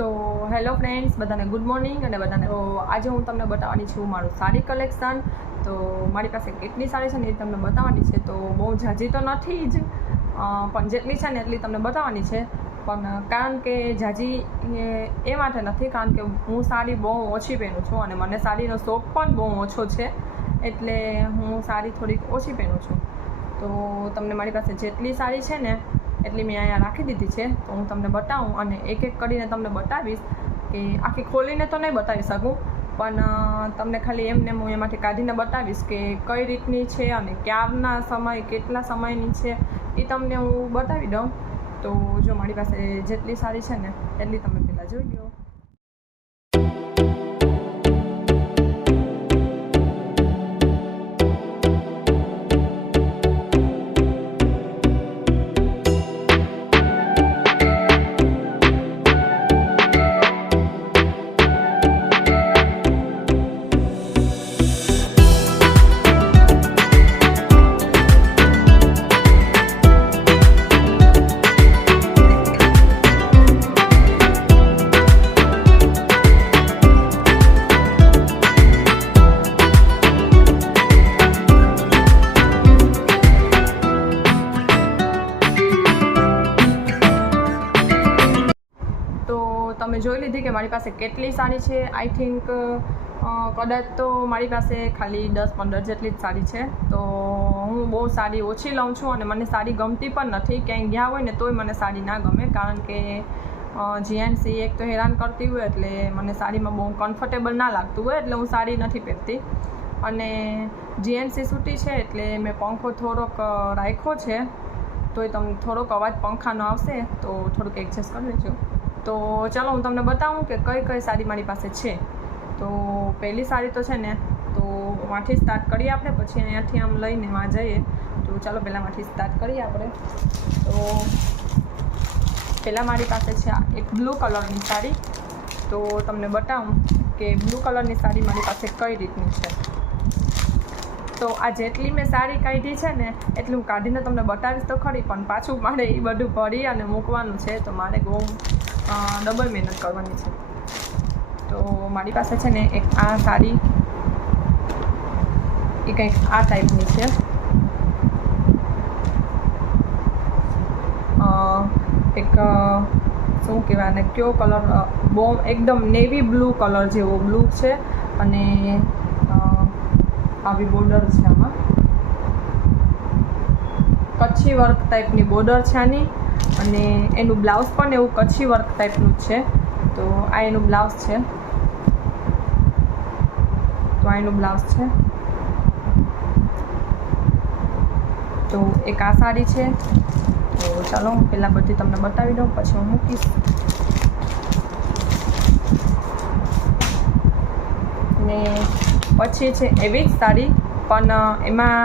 તો hello friends, બધાને good morning અને બધાને આજે હું તમને બતાવવાની છું મારું સાડી કલેક્શન. તો મારી પાસે કેટલી સાડી છે ને એ તમને બતાવવાની છે. તો બહુ ઝાઝી તો નથી જ, પણ જેટલી છે ને એટલી તમને બતાવવાની છે. પણ કારણ કે ઝાઝી એ માટે નથી, કારણ કે હું સાડી બહુ ઓછી પહેરું છું અને મને સાડીનો શોખ પણ બહુ ઓછો છે, એટલે હું સાડી થોડીક ઓછી પહેરું છું. તો તમને મારી પાસે જેટલી સાડી છે ને એટલી મેં અહીંયા રાખી દીધી છે. તો હું તમને બતાવું અને એક એક કરીને તમને બતાવીશ, કે આખી ખોલીને તો નહીં બતાવી શકું, પણ તમને ખાલી એમને હું એમાંથી કાઢીને બતાવીશ કે કઈ રીતની છે અને ક્યારના સમય કેટલા સમયની છે એ તમને હું બતાવી દઉં. તો જો મારી પાસે જેટલી સાડી છે ને એટલી તમે પહેલાં જોઈ લો. તમે જોઈ લીધી કે મારી પાસે કેટલી સાડી છે. આઈ થિંક કદાચ તો મારી પાસે ખાલી 10-15 જેટલી જ સાડી છે. તો હું બહુ સાડી ઓછી લઉં છું અને મને સાડી ગમતી પણ નથી. ક્યાંય ગયા હોય ને તોય મને સાડી ના ગમે, કારણ કે જીએનસી એક તો હેરાન કરતી હોય એટલે મને સાડીમાં બહુ કમ્ફર્ટેબલ ના લાગતું હોય, એટલે હું સાડી નથી પહેરતી. અને જીએનસી સૂટી છે એટલે મેં પંખો થોડોક રાખ્યો છે, તોય તમને થોડોક અવાજ પંખાનો આવશે તો થોડુંક એડજસ્ટ કરી લેજો. તો ચાલો હું તમને બતાવું કે કઈ કઈ સાડી મારી પાસે છે. તો પહેલી સાડી તો છે ને, તો વાંથી સ્ટાર્ટ કરીએ આપણે, પછી અહીંયાથી આમ લઈને વાં જઈએ. તો ચાલો પહેલાં વાંથી સ્ટાર્ટ કરીએ આપણે. તો પહેલાં મારી પાસે છે એક બ્લુ કલરની સાડી. તો તમને બતાવું કે બ્લુ કલરની સાડી મારી પાસે કઈ રીતની છે. તો આ જેટલી મેં સાડી કાઢી છે ને એટલી હું કાઢીને તમને બતાવીશ તો ખરી, પણ પાછું મારે એ બધું ભરી અને મૂકવાનું છે, તો મારે બહુ ડબલ મહેનત કરવાની છે. તો મારી પાસે છે ને એક આ સાડી, એ કંઈક આ ટાઈપની છે. એક શું કહેવાય અને કયો કલર, બહુ એકદમ નેવી બ્લુ કલર જેવો બ્લુ છે, અને આવી બોર્ડર છે આમાં, કચ્છી વર્ક ટાઈપની બોર્ડર છે આની, અને એનું બ્લાઉઝ પણ એવું કચ્છી વર્ક ટાઈપનું જ છે. તો આ એનું બ્લાઉઝ છે. તો આ એનું બ્લાઉઝ છે. તો એક આ સાડી છે. તો ચાલો હું પહેલાં બધી તમને બતાવી દઉં, પછી હું મૂકીશ. ને પછી છે એવી જ સાડી, પણ એમાં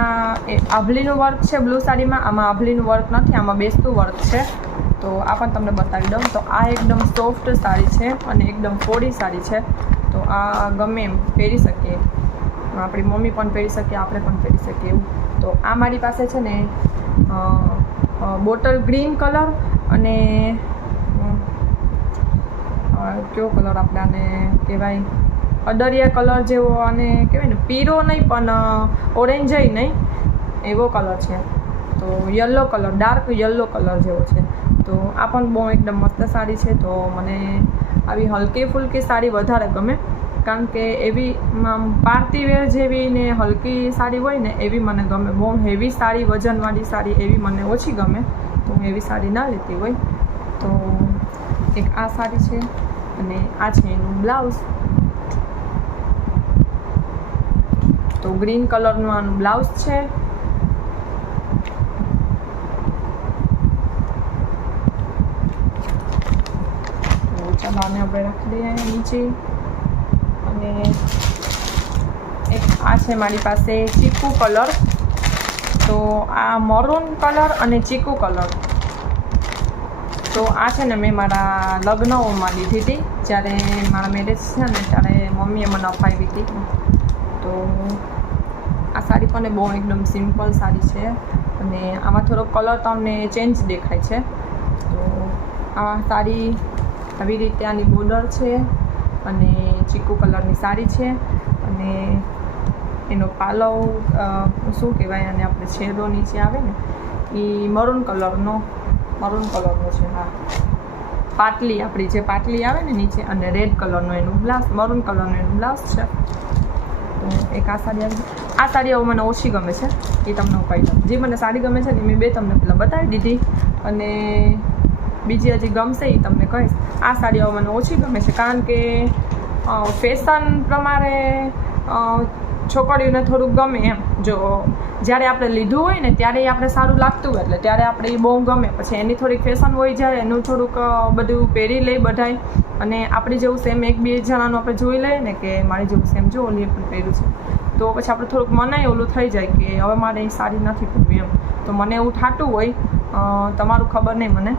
આભલીનું વર્ક છે બ્લુ સાડીમાં, આમાં આભલીનું વર્ક નથી, આમાં બેસતું વર્ક છે. તો આ પણ તમને બતાવી દઉં. તો આ એકદમ સોફ્ટ સાડી છે અને એકદમ પોળી સાડી છે. તો આ ગમે એમ પહેરી શકીએ, આપણી મમ્મી પણ પહેરી શકીએ, આપણે પણ પહેરી શકીએ એવું. તો આ મારી પાસે છે ને બોટલ ગ્રીન કલર અને કયો કલર આપણે આને કહેવાય, અદરિયા કલર જેવો, આને કહેવાય ને પીરો નહીં પણ ઓરેન્જય નહીં, એવો કલર છે. તો yellow colour, dark yellow colour જેવો છે. તો આ પણ બહુ એકદમ મસ્ત સાડી છે. તો મને આવી હલકી ફૂલકી સાડી વધારે ગમે, કારણ કે એવી પાર્ટી વેર જેવી ને હલકી સાડી હોય ને એવી મને ગમે. બહુ હેવી સાડી, વજનવાળી સાડી એવી મને ઓછી ગમે, તો હું એવી સાડી ના લેતી હોય. તો એક આ સાડી છે, અને આ છે એનું બ્લાઉઝ. તો ગ્રીન કલરનું આનું બ્લાઉઝ છે. ચાલો આને આપણે રાખી દઈએ નીચે. અને એક આ છે મારી પાસે ચીકુ કલર. તો આ મરૂન કલર અને ચીકુ કલર. તો આ છે ને મેં મારા લગ્નોમાં લીધી હતી, જ્યારે મારા મેરેજ છે ને ત્યારે મમ્મીએ મને અપાવી હતી. તો આ સાડી પણ બહુ એકદમ સિમ્પલ સાડી છે, અને આમાં થોડો કલર તમને ચેન્જ દેખાય છે. તો આ સાડી આવી રીતે આની બોર્ડર છે અને ચીકુ કલરની સાડી છે અને એનો પાલવ શું કહેવાય અને આપણે છેડો નીચે આવે ને એ મરૂન કલરનો છે. હા, પાટલી આપણી જે પાટલી આવે ને નીચે અને રેડ કલરનો એનું બ્લાઉઝ, મરૂન કલરનું એનું બ્લાઉઝ છે. તો એક આ સાડી આવી. આ સાડી હવે મને ઓછી ગમે છે, એ તમને હું કહી દઉં. જે મને સાડી ગમે છે ને મેં બે તમને પહેલાં બતાવી દીધી અને બીજી હજી ગમશે એ તમને કહીશ. આ સાડી હવે મને ઓછી ગમે છે કારણ કે ફેશન પ્રમાણે છોકરીઓને થોડુંક ગમે એમ. જો જ્યારે આપણે લીધું હોય ને ત્યારે આપણે સારું લાગતું હોય એટલે ત્યારે આપણે એ બહુ ગમે. પછી એની થોડીક ફેશન હોય જાય, એનું થોડુંક બધું પહેરી લઈ બધાય અને આપણી જેવું સેમ એક બે જણાનું આપણે જોઈ લઈએ ને કે મારી જેવું સેમ જો ઓલી પણ પહેર્યું છે, તો પછી આપણે થોડુંક મનાય ઓલું થઈ જાય કે હવે મારે એ સાડી નથી પહેરવી એમ. તો મને એવું થતું હોય, તમારું ખબર નહીં મને.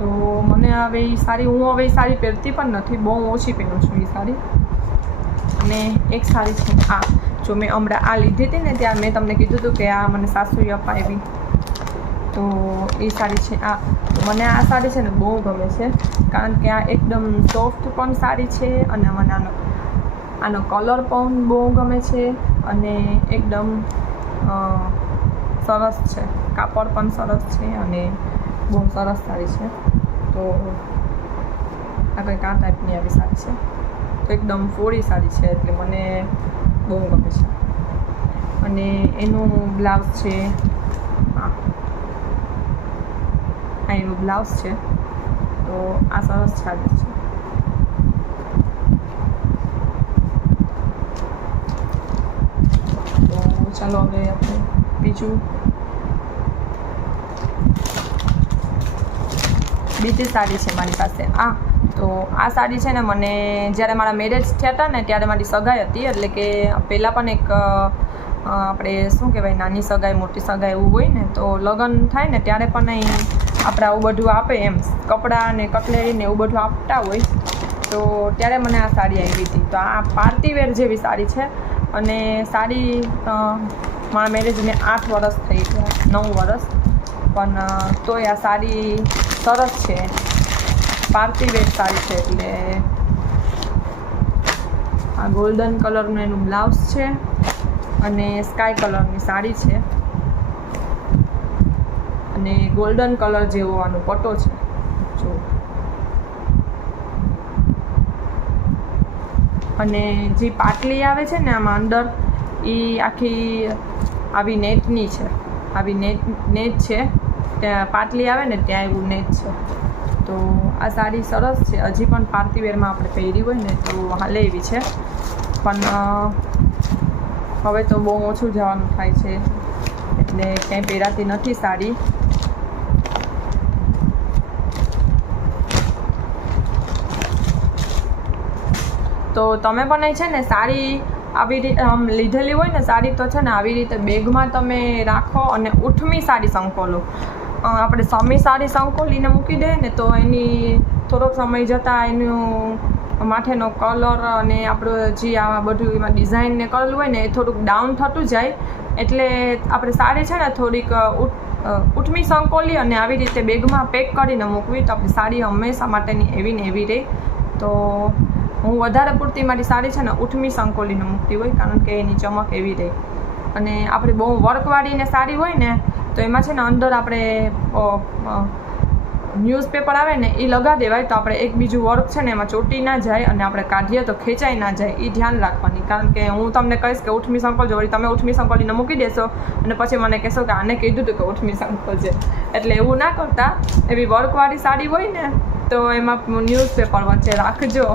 તો મને હવે એ સાડી હું હવે એ સાડી પહેરતી પણ નથી, બહુ ઓછી પહેરું છું એ સાડી. અને એક સાડી છે આ, જો મેં હમણાં આ લીધી હતી ને ત્યારે મેં તમને કીધું હતું કે આ મને સાસુએ અપાવી, તો એ સાડી છે આ. તો મને આ સાડી છે ને બહુ ગમે છે કારણ કે આ એકદમ સોફ્ટ પણ સાડી છે અને મને આનો કલર પણ બહુ ગમે છે અને એકદમ સરસ છે, કાપડ પણ સરસ છે અને બહુ સરસ સાડી છે. તો આ કંઈક આ ટાઈપની આવી સાડી છે, તો એકદમ ફોડી સાડી છે એટલે મને બહુ ગમે છે. અને એનું બ્લાઉઝ છે આ એનું બ્લાઉઝ છે. તો આ સરસ સાડી છે. તો ચાલો હવે આપણે બીજી સાડી છે મારી પાસે આ. તો આ સાડી છે ને મને જ્યારે મારા મેરેજ થયા હતા ને ત્યારે મારી સગાઈ હતી, એટલે કે પહેલાં પણ એક આપણે શું કહેવાય નાની સગાઈ મોટી સગાઈ એવું હોય ને, તો લગ્ન થાય ને ત્યારે પણ અહીં આપણે આવું બધું આપે એમ, કપડાં ને કટલેરી ને એવું બધું આપતા હોય. તો ત્યારે મને આ સાડી આવી હતી. તો આ પાર્ટી વેર જેવી સાડી છે અને સાડી મારા મેરેજને 8 વર્ષ થઈ ગયા, 9 વર્ષ, પણ તોય આ સાડી સરસ છે, પાર્ટી વેર સાડી છે. એટલે આ ગોલ્ડન કલરનું એનું બ્લાઉઝ છે અને સ્કાય કલરની સાડી છે અને ગોલ્ડન કલર જેવો આનો પટ્ટો છે. જો અને જે પાટલી આવે છે ને આમાં અંદર એ આખી આવી નેટની છે, આવી નેટ છે, ત્યાં પાટલી આવે ને ત્યાં એવું નેટ છે. તો આ સાડી સરસ છે, હજી પણ પાર્ટી વેરમાં આપણે પહેરી હોય ને તો હાલે એવી છે. પણ હવે તો બહુ ઓછું જવાનું થાય છે એટલે ક્યાંય પહેરાતી નથી સાડી. તો તમે પણ છે ને સાડી આવી રીતે આમ લીધેલી હોય ને સાડી તો છે ને આવી રીતે બેગમાં તમે રાખો અને ઉઠમી સાડી સંકોલો. આપણે સમી સાડી સંકોલીને મૂકી દે ને તો એની થોડોક સમય જતાં એનું માથેનો કલર અને આપણું જે આ બધું એમાં ડિઝાઇન ને કરેલું હોય ને એ થોડુંક ડાઉન થતું જાય. એટલે આપણે સાડી છે ને થોડીક ઉઠમી સંકોલી અને આવી રીતે બેગમાં પેક કરીને મૂકવી તો આપણી સાડી હંમેશા માટેની એવી ને એવી રહે. તો હું વધારે પૂરતી મારી સાડી છે ને ઉઠમી સંકોલીને મૂકતી હોય કારણ કે એની ચમક એવી રહે. અને આપણે બહુ વર્કવાળીને સાડી હોય ને તો એમાં છે ને અંદર આપણે ન્યૂઝપેપર આવે ને એ લગાવી દેવાય તો આપણે એક બીજું વર્ક છે ને એમાં ચોટી ના જાય અને આપણે કાઢીએ તો ખેંચાઈ ના જાય, એ ધ્યાન રાખવાની. કારણ કે હું તમને કહીશ કે ઉઠમી સંકોલ વળી તમે ઉઠમી સંકોલીને મૂકી દેશો અને પછી મને કહેશો કે આને કીધું હતું કે ઉઠમી સંકોલ છે. એટલે એવું ના કરતા, એવી વર્કવાળી સાડી હોય ને તો એમાં ન્યૂઝપેપર વચ્ચે રાખજો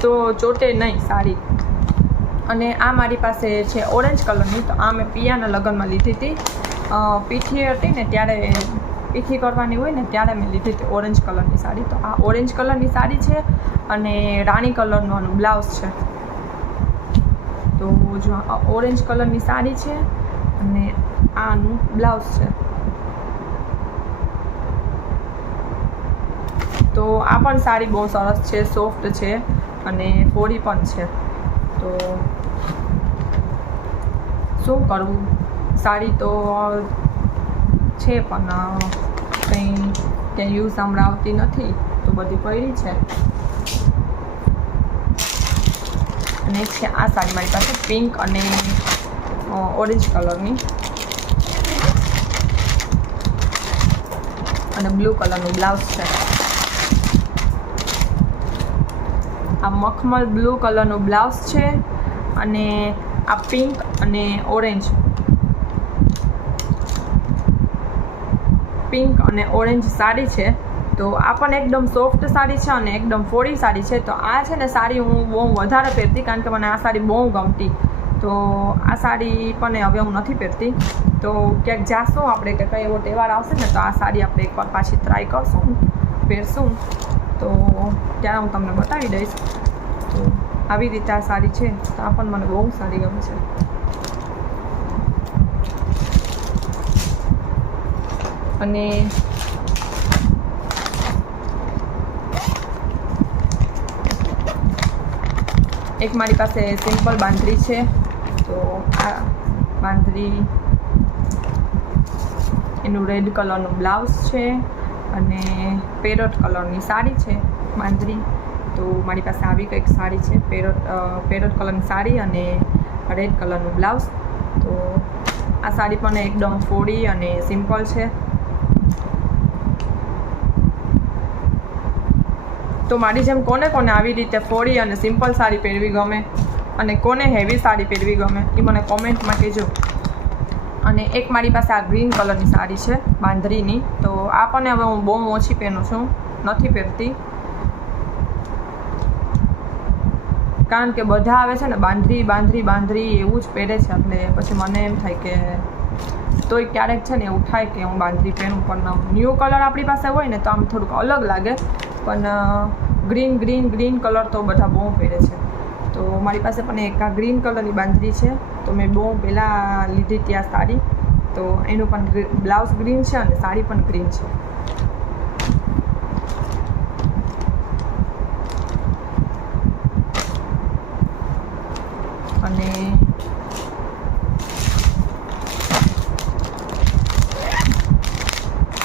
તો ચોટે નહીં સાડી. અને આ મારી પાસે છે ઓરેન્જ કલરની. તો આ મેં પિયાના લગ્નમાં લીધી હતી, પીઠી હતી ને ત્યારે પીઠી કરવાની હોય ને ત્યારે મેં લીધી હતી ઓરેન્જ કલરની સાડી. તો આ ઓરેન્જ કલરની સાડી છે અને રાણી કલરનું આનું બ્લાઉઝ છે. તો જો આ ઓરેન્જ કલરની સાડી છે અને આનું બ્લાઉઝ છે. તો આ પણ સાડી બહુ સરસ છે, સોફ્ટ છે અને ફોડી પણ છે. તો શું કરવું, સાડી તો છે પણ કંઈ યુઝ હમણાં આવતી નથી વસ્તુ બધી પડી છે. અને એક છે આ સાડી મારી પાસે પિંક અને ઓરેન્જ કલરની અને બ્લુ કલરનું બ્લાઉઝ છે. આ મખમલ બ્લુ કલરનું બ્લાઉઝ છે અને આ પિંક અને ઓરેન્જ સાડી છે. તો આ પણ એકદમ સોફ્ટ સાડી છે અને એકદમ ફોડી સાડી છે. તો આ છે ને સાડી હું બહુ વધારે પહેરતી, કારણ કે મને આ સાડી બહુ ગમતી. તો આ સાડી પણ હવે હું નથી પહેરતી. તો ક્યાંક જાશું આપણે કે કંઈ એવો તહેવાર આવશે ને તો આ સાડી આપણે એકવાર પાછી ટ્રાય કરશું, પહેરશું. તો ત્યારે હું તમને બતાવી દઈશ. તો આવી રીતે આ સાડી છે. તો આ પણ મને બહુ સારી ગમે છે. અને એક મારી પાસે સિમ્પલ બાંધરી છે. તો આ બાંધરી એનું રેડ કલરનું બ્લાઉઝ છે અને પેરોટ કલરની સાડી છે બાંધરી. તો મારી પાસે આવી કંઈક સાડી છે, પેરોટ કલરની સાડી અને રેડ કલરનું બ્લાઉઝ. તો આ સાડી પણ એકદમ ફોડી અને સિમ્પલ છે. તો મારી જેમ કોને કોને આવી રીતે ફોડી અને સિમ્પલ સાડી પહેરવી ગમે અને કોને હેવી સાડી પહેરવી ગમે એ મને કોમેન્ટમાં કહેજો. અને એક મારી પાસે આ ગ્રીન કલરની સાડી છે બાંધરીની. તો આ પણ હવે હું બહુ ઓછી પહેરું છું, નથી પહેરતી, કારણ કે બધા આવે છે ને બાંધરી એવું જ પહેરે છે. એટલે પછી મને એમ થાય કે તોય ક્યારેક છે ને એવું થાય કે હું બાંધરી પહેરું, પણ ન્યૂ કલર આપણી પાસે હોય ને તો આમ થોડુંક અલગ લાગે. પણ ગ્રીન કલર તો બધા બહુ પહેરે છે. તો મારી પાસે પણ એક આ ગ્રીન કલરની બાંધરી છે. તો મેં બહુ પહેલાં લીધી ત્યાં સાડી. તો એનું પણ બ્લાઉઝ ગ્રીન છે અને સાડી પણ ગ્રીન છે. અને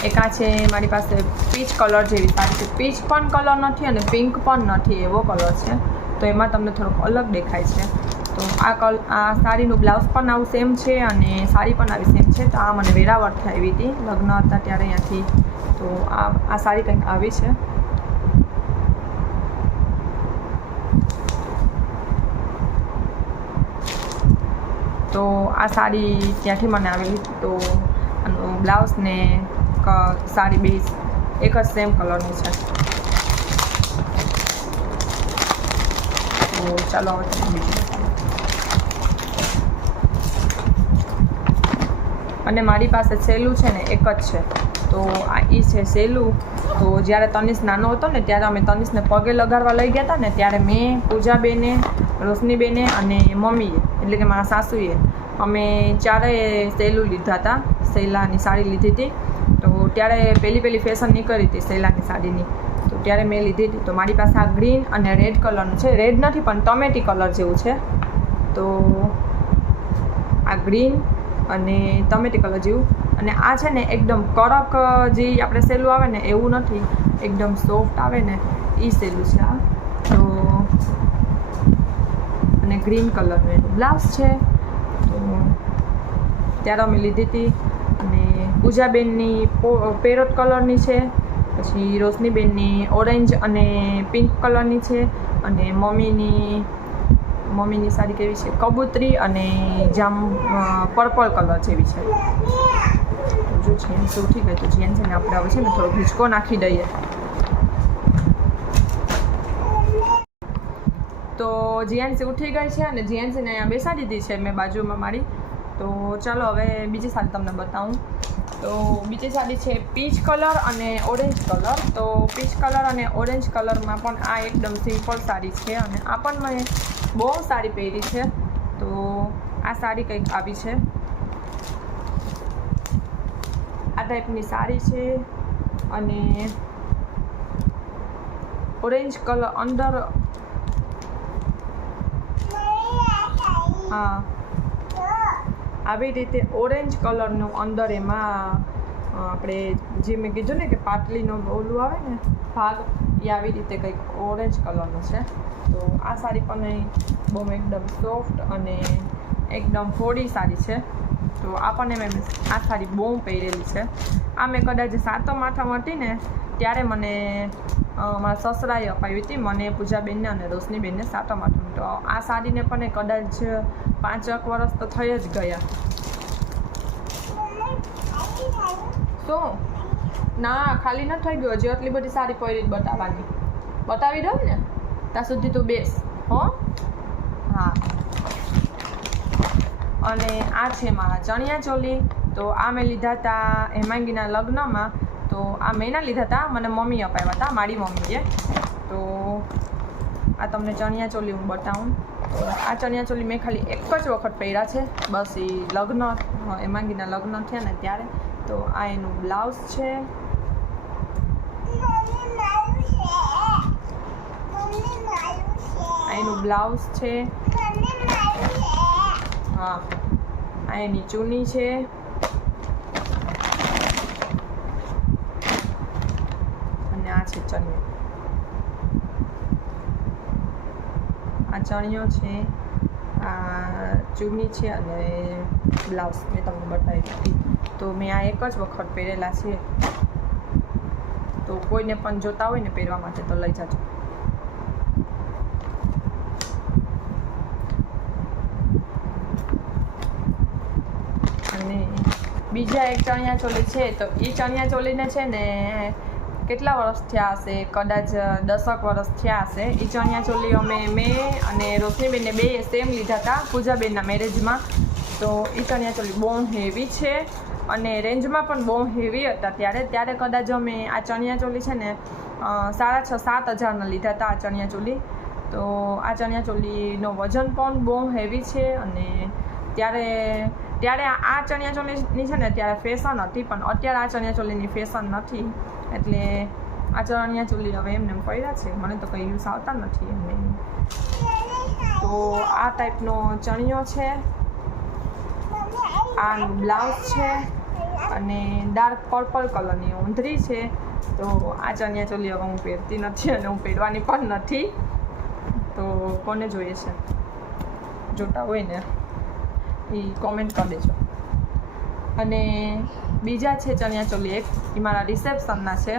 એક આ છે મારી પાસે પીચ કલર જેવી સાડી છે. પીચ પણ કલર નથી અને પિંક પણ નથી, એવો કલર છે. તો એમાં તમને થોડોક અલગ દેખાય છે. તો આ સાડીનું બ્લાઉઝ પણ આવું સેમ છે અને સાડી પણ આવી સેમ છે. તો આ મને વેરાવળથી આવી હતી, લગ્ન હતા ત્યારે અહીંયાથી. તો આ સાડી કંઈક આવી છે. તો આ સાડી ત્યાંથી મને આવેલી. તો આનું બ્લાઉઝ ને સાડી બે એક જ સેમ કલરની છે. તો ચાલો હવે બીજું. અને મારી પાસે સેલું છે ને એક જ છે. તો આ એ છે સેલું. તો જ્યારે તનિષ નાનો હતો ને ત્યારે અમે તનિષને પગે લગાડવા લઈ ગયા હતા ને ત્યારે મેં, પૂજાબેને, રોશનીબેને અને મમ્મીએ એટલે કે મારા સાસુએ અમે ચારેય સેલું લીધા હતા, સૈલાની સાડી લીધી હતી. તો ત્યારે પહેલી ફેશન નીકળી હતી સૈલાની સાડીની. તો ત્યારે મેં લીધી હતી. તો મારી પાસે આ ગ્રીન અને રેડ કલરનું છે. રેડ નથી પણ ટમેટી કલર જેવું છે. તો આ ગ્રીન અને ટમેટી કલર જેવું. અને આ છે ને એકદમ કડક જે આપણે સેલું આવે ને એવું નથી, એકદમ સોફ્ટ આવે ને એ સેલું છે આ. તો અને ગ્રીન કલરનું એનું બ્લાઉઝ છે. તો ત્યારે અમે લીધી હતી. અને પૂજાબેનની પેરોટ કલરની છે, પછી રોશનીબેનની ઓરેન્જ અને પિંક કલરની છે, અને મમ્મીની સાડી કેવી છે, કબૂતરી અને પર્પલ કલર જેવી છે. જો જીન્સ ઉઠી ગઈ તો જીન્સ ને આપણે હવે છે ને થોડો ભીચકો નાખી દઈએ. તો જીએનસી ઉઠી ગઈ છે અને જીએનસીને અહીંયા બેસાડી દીધી છે મેં બાજુમાં મારી. તો ચાલો હવે બીજી સાડી તમને બતાવું. તો બીજી સાડી છે પીચ કલર અને ઓરેન્જ કલર. તો પીચ કલર અને ઓરેન્જ કલરમાં પણ આ એકદમ સિમ્પલ સાડી છે અને આ પણ મેં બહુ સારી પહેરી છે. તો આ સાડી કંઈક આવી છે, આ ટાઈપની સાડી છે. અને ઓરેન્જ કલર અંદર, હા આવી રીતે ઓરેન્જ કલરનું અંદર એમાં આપણે જે મેં કીધું ને કે પાટલીનો ઓલું આવે ને ભાગ એ આવી રીતે કંઈક ઓરેન્જ કલરનો છે. તો આ સાડી પણ બહુ એકદમ સોફ્ટ અને એકદમ ફોડી સાડી છે. તો આપણને મેં આ સાડી બહુ પહેરેલી છે. આ મેં કદાચ સાતમ આઠમ હતી ને ત્યારે મને મારા સસરાએ અપાવી હતી, મને પૂજાબેનને અને રોશનીબેનને સાતમ આઠમ. તો આ સાડીને પણ કદાચ 5 વર્ષ તો થઈ જ ગયા. શું ના ખાલી ન થઈ ગયું, હજી આટલી બધી સાડી પહેરી બતાવવાની. બતાવી દઉં ને ત્યાં સુધી તું બેસ. હો હા. અને આ છે મારા ચણિયા ચોલી. તો આ મેં લીધા હતા હેમાંગીના લગ્નમાં. તો આ મેં ના લીધા હતા, મને મમ્મી અપાવ્યા હતા, મારી મમ્મીએ. તો આ તમને ચણિયા ચોલી હું બતાવું. તો આ ચણિયા ચોલી મેં ખાલી એક જ વખત પહેર્યા છે, બસ એ લગ્ન હેમાંગીના લગ્ન થયા ને ત્યારે. તો આ એનું બ્લાઉઝ છે. આ એનું બ્લાઉઝ છે. હા આ એની ચૂની છે. અને આ છે ચણિયો. આ ચણિયો છે, આ ચૂની છે અને બ્લાઉઝ મેં તમને બતાવી દીધી. તો મેં આ એક જ વખત પહેરેલા છે. તો કોઈને પણ જોતા હોય ને પહેરવા માટે તો લઈ જાજો. અને બીજા એક ચણિયા ચોલી છે. તો એ ચણિયા ચોલીને છે ને કેટલા વર્ષ થયા હશે, કદાચ 10 વર્ષ થયા હશે. એ ચણિયા ચોલી મેં અને રોશનીબેનને બે સેમ લીધા હતા પૂજાબેનના મેરેજમાં. તો એ ચણિયા ચોલી બહુ હેવી છે અને રેન્જમાં પણ બહુ હેવી હતા ત્યારે કદાચ અમે આ ચણિયા ચોલી છે ને 6,500-7 હજારના લીધા હતા આ ચણિયા ચોલી. તો આ ચણિયા ચોલીનો વજન પણ બહુ હેવી છે. અને ત્યારે આ ચણિયા ચોલીની છે ને ત્યારે ફેશન હતી, પણ અત્યારે આ ચણિયા ચોલીની ફેશન નથી. એટલે આ ચણિયા ચોલી હવે એમને પડ્યા છે, મને તો કંઈ યુઝ આવતા નથી એમને. તો આ ટાઈપનો ચણિયો છે, આનું બ્લાઉઝ છે અને ડાર્ક પર્પલ કલરની ઊંધરી છે. તો આ ચણિયા ચોલી હવે હું પહેરતી નથી અને હું પહેરવાની પણ નથી. તો કોને જોઈએ છે, જોતા હોય ને એ કોમેન્ટ કરી દેજો. અને બીજા છે ચણિયા ચોલી એક, એ મારા રિસેપ્શનના છે.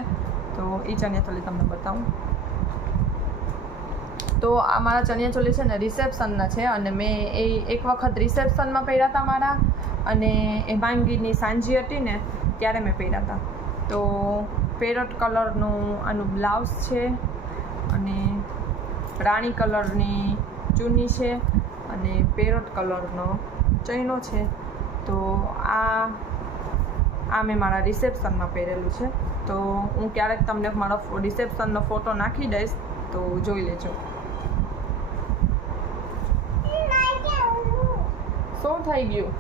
તો એ ચણિયા ચોલી તમને બતાવું. તો આ મારા ચણિયા ચોલી છે ને રિસેપ્શનના છે. અને મેં એ એક વખત રિસેપ્શનમાં પહેર્યા હતા મારા, અને હેમાંગીની સાંજી હતી ને ત્યારે મેં પહેર્યા હતા. તો પેરોટ કલરનું આનું બ્લાઉઝ છે અને રાણી કલરની ચૂની છે અને પેરોટ કલરનો ચૈનો છે. તો આ મેં મારા રિસેપ્શનમાં પહેરેલું છે. તો હું ક્યારેક તમને મારો રિસેપ્શનનો ફોટો નાખી દઈશ, તો જોઈ લેજો. શું થઈ ગયું?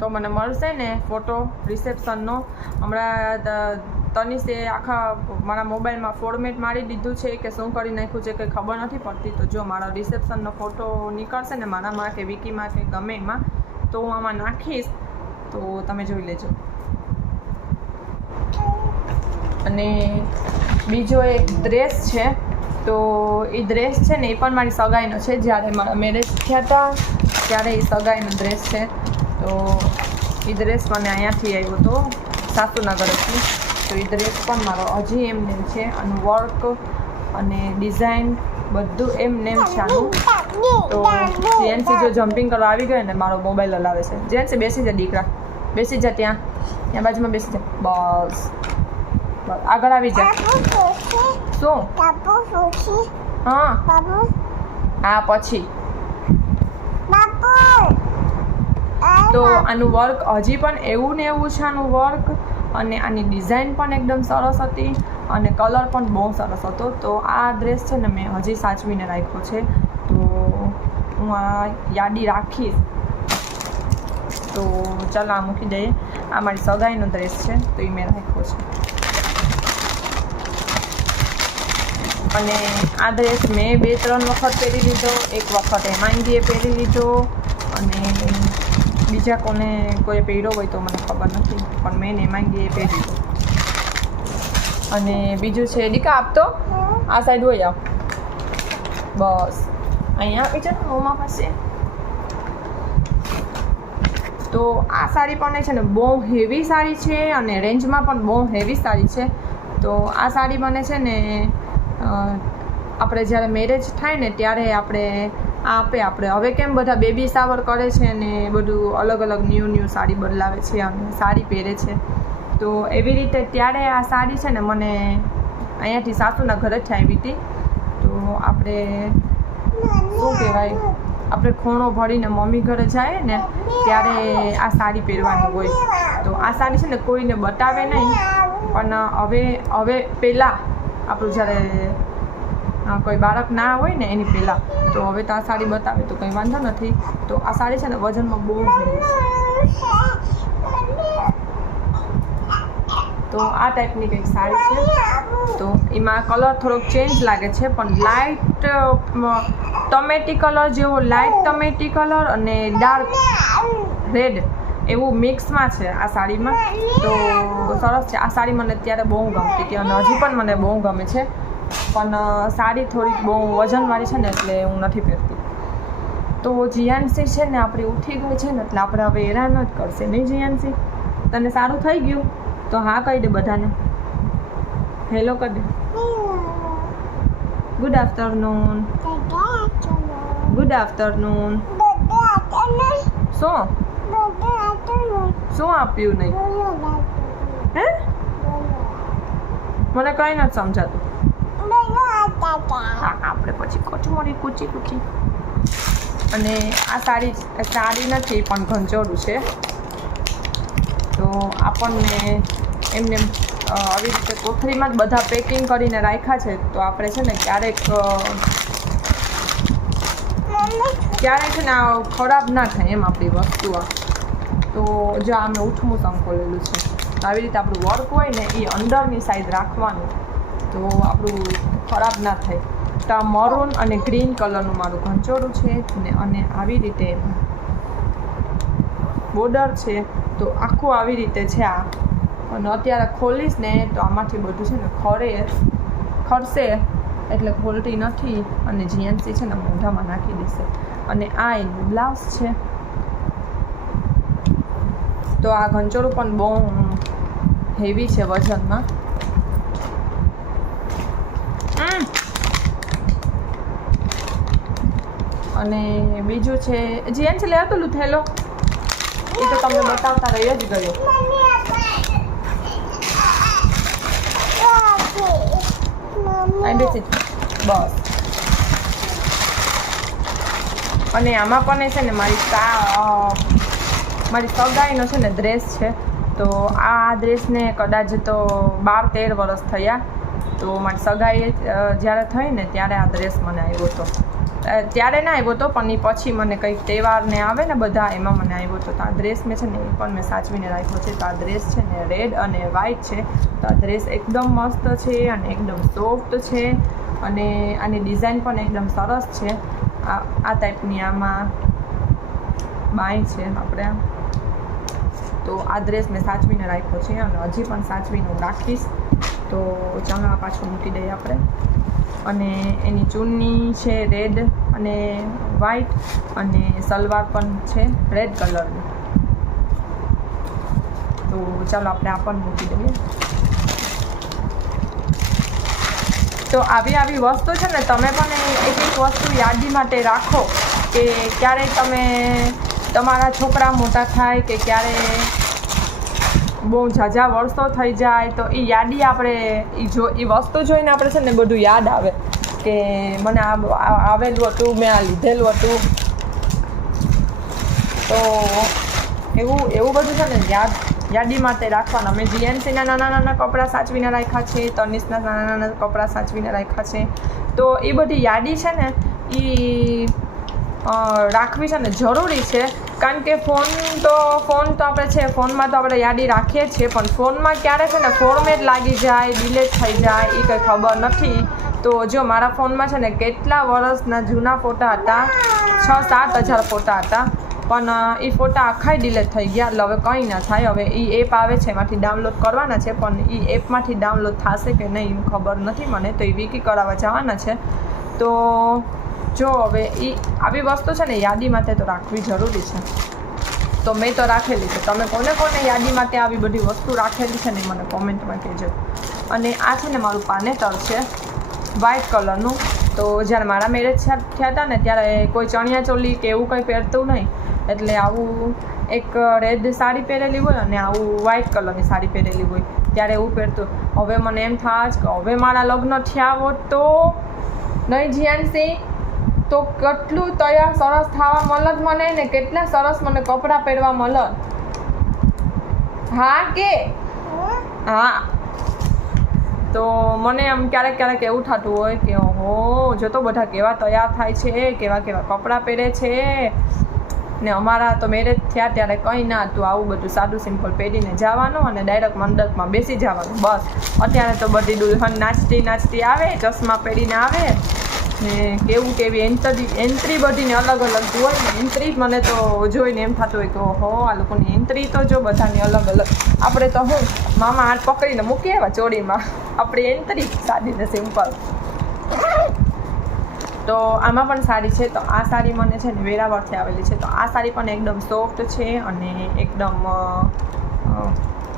તો મને મળશે ને ફોટો રિસેપ્શનનો. હમણાં તનિષે આખા મારા મોબાઈલમાં ફોર્મેટ મારી દીધું છે કે શું કરી નાખ્યું છે કંઈ ખબર નથી પડતી. તો જો મારો રિસેપ્શનનો ફોટો નીકળશે ને મારામાં કે વિકીમાં કે ગમે એમાં, તો હું આમાં નાખીશ, તો તમે જોઈ લેજો. અને બીજો એક ડ્રેસ છે. તો એ ડ્રેસ છે ને એ પણ મારી સગાઈનો છે. જ્યારે મારા મેરેજ થયા હતા ત્યારે એ સગાઈનો ડ્રેસ છે. તો એ ડ્રેસ મને અહીંયાથી આવ્યો હતો સાસુનગરથી. તો એ ડ્રેસ પણ મારો હજી એમને છે. આનું વર્ક અને ડિઝાઇન બધું એમને છે આનું. તો જેન્સી જો જમ્પિંગ કરવા આવી ગયો ને મારો મોબાઈલ હલાવે છે. જેન્સી બેસી જા દીકરા, બેસી જા, ત્યાં બાજુમાં બેસી જા. બસ આગળ આવી જા. શું? હા હા પછી. તો આનું વર્ક હજી પણ એવું ને એવું છે આનું વર્ક. અને આની ડિઝાઇન પણ એકદમ સરસ હતી અને કલર પણ બહુ સરસ હતો. તો આ ડ્રેસ છે ને મેં હજી સાચવીને રાખ્યો છે. તો હું આ યાદી રાખીશ. તો ચાલો આ મૂકી દઈએ. આ મારી સગાઈનો ડ્રેસ છે, તો એ મેં રાખ્યો છે. અને આ ડ્રેસ મેં 2-3 વખત પહેરી લીધો. એક વખત હેમાંગીએ પહેરી લીધો અને બીજા કોને કોઈ પહેર્યો હોય તો મને ખબર નથી, પણ મેં ને માંગી એ પહેરી. અને બીજું છે દીકા આપતો આ સાઈડ હોય આવ, બસ અહીંયા આપી છે ને મોમાં પાસે. તો આ સાડી પણ છે ને બહુ હેવી સાડી છે અને રેન્જમાં પણ બહુ હેવી સાડી છે. તો આ સાડી મને છે ને આપણે જ્યારે મેરેજ થાય ને ત્યારે આપણે આપણે હવે કેમ બધા બેબી શાવર કરે છે ને બધું અલગ અલગ ન્યૂ સાડી બદલાવે છે અને સાડી પહેરે છે. તો એવી રીતે ત્યારે આ સાડી છે ને મને અહીંયાથી સાસુના ઘરેથી આવી હતી. તો આપણે શું કહેવાય, આપણે ખૂણો ભરીને મમ્મી ઘરે જાય ને ત્યારે આ સાડી પહેરવાની હોય. તો આ સાડી છે ને કોઈને બતાવે નહીં, પણ હવે પહેલાં આપણું જ્યારે કોઈ બાળક ના હોય ને એની પહેલાં, તો હવે તો આ સાડી બતાવે તો કંઈ વાંધો નથી. તો આ સાડી છે ને વજનમાં બહુ હેવી છે. તો આ ટાઈપની કંઈક સાડી છે. તો એમાં કલર થોડોક ચેન્જ લાગે છે, પણ લાઇટ ટમેટી કલર જેવો, લાઇટ ટમેટી કલર અને ડાર્ક રેડ એવું મિક્સમાં છે આ સાડીમાં. તો સરસ છે આ સાડી. મને અત્યારે બહુ ગમતી હતી અને હજી પણ મને બહુ ગમે છે, પણ સાડી થોડીક બહુ વજનવાળી છે ને એટલે હું નથી પહેરતી. તો જીયાનસી છે ને આપણી ઉઠી ગઈ છે ને એટલે આપણે હવે હેરાન જ કરશે નહીં. જીયાનસી તને સારું થઈ ગયું તો હા કહી દે બધાને, હેલો કરી દે. Good afternoon. Good afternoon. શું આપ્યું નહીં હે? મને કંઈ નથી સમજાતું. હા આપણે પછી કોચમોરી કૂચી. અને આ સાડી નથી પણ ઘંચોળું છે. તો આપણને એમને આવી રીતે કોથળીમાં જ બધા પેકિંગ કરીને રાખ્યા છે. તો આપણે છે ને ક્યારેક છે ને ખરાબ ના થાય એમ આપણી વસ્તુ. તો જો અમે ઉઠમું સંકોલેલું છે. તો આવી રીતે આપણું વર્ક હોય ને એ અંદરની સાઈડ રાખવાનું, તો આપણું ખરાબ ના થાય. તો આ મરૂન અને ગ્રીન કલરનું મારું ઘંચોળું છે ને, અને આવી રીતે બોર્ડર છે. તો આખું આવી રીતે છે આ. અને અત્યારે ખોલીશ ને તો આમાંથી બધું છે ને ખરશે એટલે ખોલતી નથી. અને જીએનસી છે ને મોઢામાં નાખી દેશે. અને આ એનું બ્લાઉઝ છે. તો આ ઘંચોળું પણ બહુ હેવી છે વજનમાં. અને બીજું છે જીએનસી લેવા પેલું થેલો, એ તો તમને બતાવતા રહી જ ગયો. બસ. અને આમાં પણ છે ને મારી સગાઈનો છે ને ડ્રેસ છે. તો આ ડ્રેસને કદાચ તો 12-13 વર્ષ થયા. તો મારી સગાઈ જ્યારે થઈ ને ત્યારે આ ડ્રેસ મને આવ્યો હતો. ત્યારે ના આવ્યો હતો પણ એ પછી મને કંઈક તહેવારને આવે ને બધા એમાં મને આવ્યો હતો. તો આ ડ્રેસ મેં છે ને એ પણ મેં સાચવીને રાખ્યો છે. તો આ ડ્રેસ છે ને રેડ અને વ્હાઇટ છે. તો આ ડ્રેસ એકદમ મસ્ત છે અને એકદમ સોફ્ટ છે અને આની ડિઝાઇન પણ એકદમ સરસ છે. આ ટાઈપની આમાં બાય છે આપણે. તો આ ડ્રેસ મેં સાચવીને રાખ્યો છે અને હજી પણ સાચવીને રાખીશ. તો ચાલો આ પાછું મૂકી દઈએ આપણે. અને એની ચૂનની છે રેડ અને વ્હાઇટ અને સલવાર પણ છે રેડ કલરની. તો ચાલો આપણે આ પણ મૂકી દઈએ. તો આવી વસ્તુ છે ને તમે પણ એક વસ્તુ યાદી માટે રાખો કે ક્યારેય તમે તમારા છોકરા મોટા થાય કે ક્યારે બહુ ઝાઝા વર્ષો થઈ જાય તો એ યાદી આપણે એ વસ્તુ જોઈને આપણે છે ને બધું યાદ આવે કે મને આવેલું હતું, મેં આ લીધેલું હતું. તો એવું બધું છે ને યાદી માટે રાખવાના. અમે જીએનસીના નાના કપડાં સાચવીને રાખ્યા છે, તનિષના નાના કપડાં સાચવીને રાખ્યા છે. તો એ બધી યાદી છે ને એ રાખવી છે ને જરૂરી છે. કારણ કે ફોન તો આપણે છે, ફોનમાં તો આપણે યાદી રાખીએ જ છીએ, પણ ફોનમાં ક્યારે છે ને ફોર્મેટ લાગી જાય, ડિલેટ થઈ જાય એ કંઈ ખબર નથી. તો જો મારા ફોનમાં છે ને કેટલા વર્ષના જૂના ફોટા હતા, 6-7 હજાર ફોટા હતા. પણ એ ફોટા આખાય ડિલીટ થઈ ગયા. એટલે હવે કંઈ ના થાય. હવે એ એપ આવે છે એમાંથી ડાઉનલોડ કરવાના છે, પણ એ એપમાંથી ડાઉનલોડ થશે કે નહીં ખબર નથી મને. તો એ વિકી કરાવવા જવાના છે. તો જો હવે એ આવી વસ્તુ છે ને યાદી માટે તો રાખવી જરૂરી છે. તો મેં તો રાખેલી છે. તમે કોને કોને યાદી માટે આવી બધી વસ્તુ રાખેલી છે ને મને કોમેન્ટમાં કહેજો. અને આ છે ને મારું પાનેતર છે વ્હાઇટ કલરનું. તો જ્યારે મારા મેરેજ થયા હતા ને ત્યારે કોઈ ચણિયા ચોલી કે એવું કંઈ પહેરતું નહીં, એટલે આવું એક રેડ સાડી પહેરેલી હોય અને આવું વ્હાઇટ કલરની સાડી પહેરેલી હોય ત્યારે એવું પહેરતું. હવે મને એમ થાય કે હવે મારા લગ્ન થયા હોત તો નહીં જીયાનસી, તો કેટલું તૈયાર સરસ થવા મળત મને ને કેટલા સરસ મને કપડાં પહેરવા મળત. હા કે હા. તો મને આમ ક્યારેક ક્યારેક એવું થતું હોય કે ઓહો જો તો બધા કેવા તૈયાર થાય છે, કેવા કેવા કપડાં પહેરે છે. ને અમારા તો મેરેજ થયા ત્યારે કંઈ ના હતું, આવું બધું સાદું સિમ્પલ પહેરીને જવાનું અને ડાયરેક્ટ મંડપમાં બેસી જવાનું બસ. અત્યારે તો બધી દુલ્હન નાચતી નાચતી આવે, ચશ્મા પહેરીને આવે ને કેવું કેવી એન્ટ્રી બધીને અલગ અલગ હોય ને. એન્ટ્રી મને તો જોઈને એમ થતું હોય કે ઓહો આ લોકોની એન્ટ્રી તો જો બધાની અલગ અલગ. આપણે તો હું મામા હાથ પકડીને મૂકી આવ્યા ચોરીમાં, આપણી એન્ટ્રી સાદી ને સિમ્પલ. તો આમાં પણ સાડી છે. તો આ સાડી મને છે ને વેરાવળથી આવેલી છે. તો આ સાડી પણ એકદમ સોફ્ટ છે અને એકદમ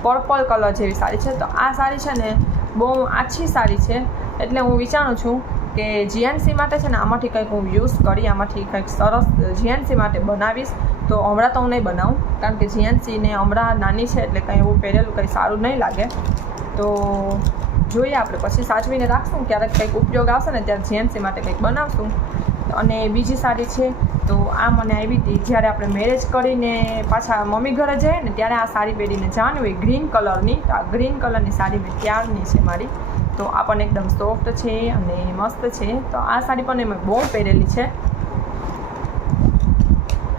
પર્પલ કલર જેવી સાડી છે. તો આ સાડી છે ને બહુ આછી સાડી છે. એટલે હું વિચારું છું કે જીએનસી માટે છે ને આમાંથી કંઈક હું યુઝ કરી, આમાંથી કંઈક સરસ જીએનસી માટે બનાવીશ. તો હમણાં તો હું નહીં બનાવું, કારણ કે જીએનસીને હમણાં નાની છે એટલે કંઈ એવું પહેરેલું કંઈ સારું નહીં લાગે. તો જોઈએ આપણે પછી સાચવીને રાખશું, ક્યારેક કંઈક ઉપયોગ આવશે ને ત્યારે જીએનસી માટે કંઈક બનાવશું. અને બીજી સાડી છે તો આ મને આવી હતી જ્યારે આપણે મેરેજ કરીને પાછા મમ્મી ઘરે જઈએ ને ત્યારે આ સાડી પહેરીને જવાની હોય ગ્રીન કલરની. તો આ ગ્રીન કલરની સાડી મેં ત્યારની છે મારી. તો આ પણ એકદમ સોફ્ટ છે અને મસ્ત છે. તો આ સાડી પણ મેં બહુ પહેરેલી છે.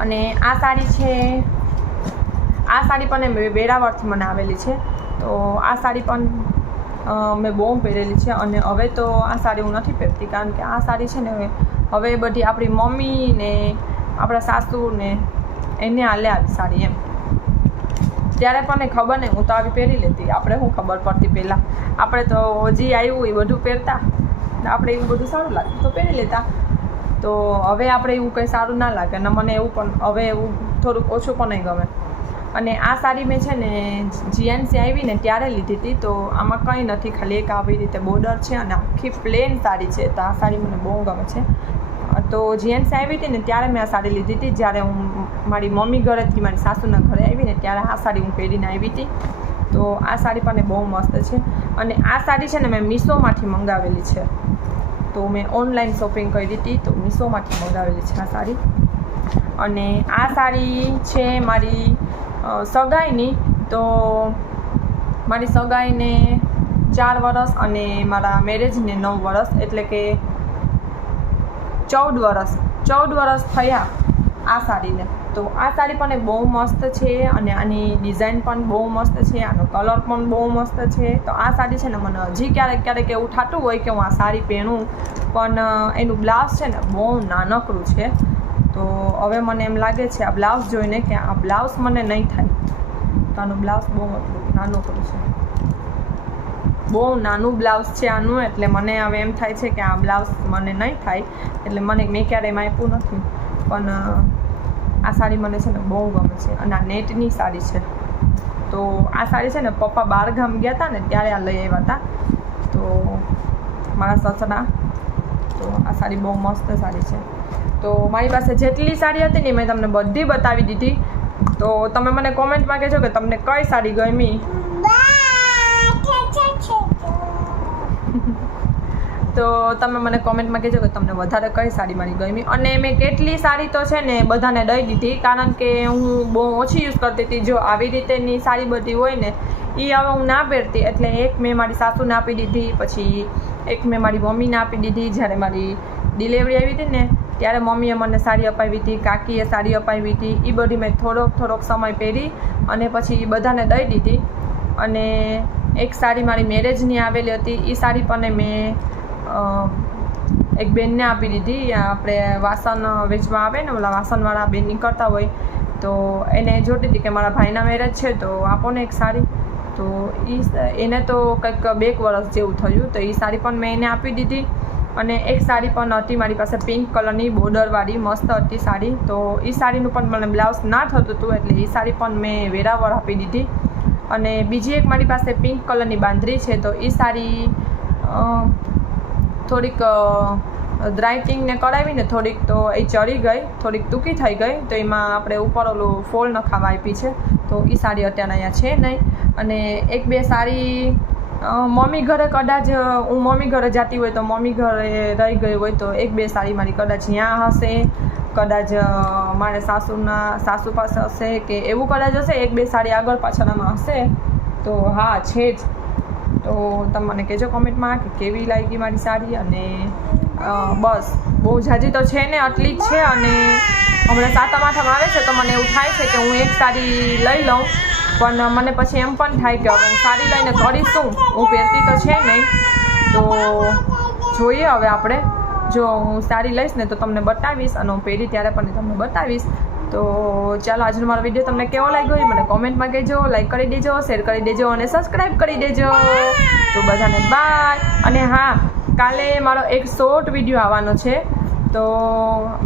અને આ સાડી છે, આ સાડી પણ મેં વેરાવળથી મને આવેલી છે. તો આ સાડી પણ મેં બહુ પહેરેલી છે. અને હવે તો આ સાડી હું નથી પહેરતી, કારણ કે આ સાડી છે ને હવે બધી આપણી મમ્મી ને આપણા સાસુ ને એને હાલે આવી સાડી એમ. ત્યારે પણ ખબર નહીં, હું તો આવી પહેરી લેતી. આપણે શું ખબર પડતી પહેલાં, આપણે તો હજી આવ્યું એ બધું પહેરતા, આપણે એવું બધું સારું લાગે તો પહેરી લેતા. તો હવે આપણે એવું કંઈ સારું ના લાગે ને મને એવું પણ હવે એવું થોડુંક ઓછું પણ નહીં ગમે. અને આ સાડી મેં છે ને જીએનસી આવી ને ત્યારે લીધી હતી. તો આમાં કંઈ નથી, ખાલી એક આવી રીતે બોર્ડર છે અને આખી પ્લેન સાડી છે. તો આ સાડી મને બહુ ગમે છે. તો જીએનસી આવી હતી ને ત્યારે મેં આ સાડી લીધી હતી. જ્યારે હું મારી મમ્મી ઘરેથી મારી સાસુના ઘરે આવી ને ત્યારે આ સાડી હું પહેરીને આવી હતી. તો આ સાડી પણ બહુ મસ્ત છે. અને આ સાડી છે ને મેં મીશોમાંથી મંગાવેલી છે. તો મેં ઓનલાઈન શોપિંગ કરી હતી, તો મીશોમાંથી મંગાવેલી છે આ સાડી. અને આ સાડી છે મારી સગાઈની. તો મારી સગાઈને 4 વર્ષ અને મારા મેરેજને 9 વર્ષ, એટલે કે 14 વર્ષ થયા આ સાડીને. તો આ સાડી પણ બહુ મસ્ત છે અને આની ડિઝાઇન પણ બહુ મસ્ત છે, આનો કલર પણ બહુ મસ્ત છે. તો આ સાડી છે ને મને હજી ક્યારેક ક્યારેક એવું થતું હોય કે હું આ સાડી પહેરું, પણ એનું બ્લાઉઝ છે ને બહુ નાનકડું છે. તો હવે મને એમ લાગે છે આ બ્લાઉઝ જોઈને કે આ બ્લાઉઝ મને નહીં થાય. તો આનું બ્લાઉઝ બહુ નાનકડું છે, બહુ નાનું બ્લાઉઝ છે આનું. એટલે મને હવે એમ થાય છે કે આ બ્લાઉઝ મને નહીં થાય, એટલે મેં ક્યારેય આપ્યું નથી. પણ આ સાડી મને છે ને બહુ ગમે છે. અને આ નેટની સાડી છે. તો આ સાડી છે ને પપ્પા બહાર ગામ ગયા હતા ને ત્યારે આ લઈ આવ્યા હતા, તો મારા સસરા. તો આ સાડી બહુ મસ્ત સાડી છે. તો મારી પાસે જેટલી સાડી હતી ને મેં તમને બધી બતાવી દીધી. તો તમે મને કોમેન્ટમાં કહેજો કે તમને કઈ સાડી ગમી. તો તમે મને કોમેન્ટમાં કહેજો કે તમને વધારે કઈ સાડી મારી ગમી. અને મેં કેટલી સાડી તો છે ને બધાને દઈ દીધી, કારણ કે હું બહુ ઓછી યુઝ કરતી હતી. જો આવી રીતેની સાડી બધી હોય ને એ હવે હું ના પહેરતી, એટલે એક મેં મારી સાસુને આપી દીધી, પછી એક મેં મારી મમ્મીને આપી દીધી. જ્યારે મારી ડિલિવરી આવી હતી ને ત્યારે મમ્મીએ મને સાડી અપાવી હતી, કાકીએ સાડી અપાવી હતી. એ બધી મેં થોડોક સમય પહેરી અને પછી બધાને દઈ દીધી. અને એક સાડી મારી મેરેજની આવેલી હતી, એ સાડી પણ મેં એક બેનને આપી દીધી. આપણે વાસણ વેચવા આવે ને, ઓલા વાસણવાળા બેન નીકળતા હોય તો એને જોતી હતી કે મારા ભાઈના મેરેજ છે તો આપો ને એક સાડી. તો એને તો કંઈક 2 વર્ષ જેવું થયું, તો એ સાડી પણ મેં એને આપી દીધી. અને એક સાડી પણ હતી મારી પાસે પિંક કલરની બોર્ડરવાળી, મસ્ત હતી સાડી. તો એ સાડીનું પણ મને બ્લાઉઝ ના થતું હતું, એટલે એ સાડી પણ મેં વેરાવળ આપી દીધી. અને બીજી એક મારી પાસે પિંક કલરની બાંધરી છે, તો એ સાડી થોડીક ડ્રાઇટિંગને કરાવીને થોડીક તો એ ચડી ગઈ, થોડીક ટૂંકી થઈ ગઈ, તો એમાં આપણે ઉપર ઓલું ફોલ નખાવા આપી છે. તો એ સાડી અત્યારે અહીંયા છે નહીં. અને 1-2 સાડી મમ્મી ઘરે કદાચ હું મમ્મી ઘરે જતી હોય તો મમ્મી ઘરે રહી ગઈ હોય તો 1-2 સાડી મારી કદાચ ત્યાં હશે, કદાચ મારે સાસુ પાસે હશે કે એવું કદાચ હશે. 1-2 સાડી આગળ પાછળમાં હશે. તો હા છે જ. તો તમે મને કહેજો કમેન્ટમાં કે કેવી લાગી મારી સાડી. અને બસ બહુ ઝાઝી તો છે ને, આટલી જ છે. અને હમણાં 7મ 8મ આવે છે તો મને એવું થાય છે કે હું એક સાડી લઈ લઉં, પણ મને પછી એમ પણ થાય કે હવે સાડી લઈને કરીશું, હું પહેરતી તો છે નહીં. તો જોઈએ હવે આપણે, જો હું સાડી લઈશ ને તો તમને બતાવીશ, અને હું પહેરી ત્યારે પણ તમને બતાવીશ. તો ચાલો, આજનો મારો વિડીયો તમને કેવો લાગ્યો એ મને કોમેન્ટમાં કહેજો, લાઈક કરી દેજો, શેર કરી દેજો અને સબસ્ક્રાઈબ કરી દેજો. તો બધાને બાય. અને હા, કાલે મારો એક શોર્ટ વિડીયો આવવાનો છે. તો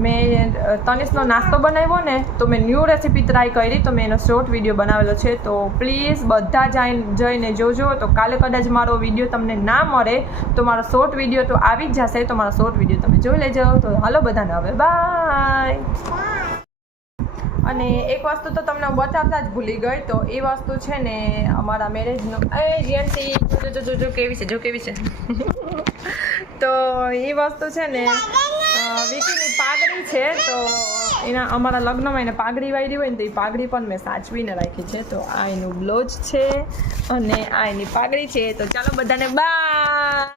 મેં તનિષનો નાસ્તો બનાવ્યો ને, તો મેં ન્યૂ રેસીપી ટ્રાય કરી, તો મેં એનો શોર્ટ વિડીયો બનાવેલો છે. તો પ્લીઝ બધા જઈને જોજો. તો કાલે કદાચ મારો વિડીયો તમને ના મળે તો મારો શોર્ટ વિડીયો તો આવી જ જશે, તો મારો શોર્ટ વિડીયો તમે જોઈ લેજો. તો હાલો બધાને હવે બાય. અને એક વસ્તુ તો તમને બતાવતા જ ભૂલી ગઈ, તો એ વસ્તુ છે ને અમારા મેરેજનું. જીએનસી જો કેવી છે, જો કેવી છે. તો એ વસ્તુ છે ને વિકીની પાઘડી છે. તો એના અમારા લગ્નમાં એને પાઘડી વાળી હોય ને, તો એ પાઘડી પણ મેં સાચવીને રાખી છે. તો આ એનું બ્લાઉઝ છે અને આ એની પાઘડી છે. તો ચાલો બધાને બાય.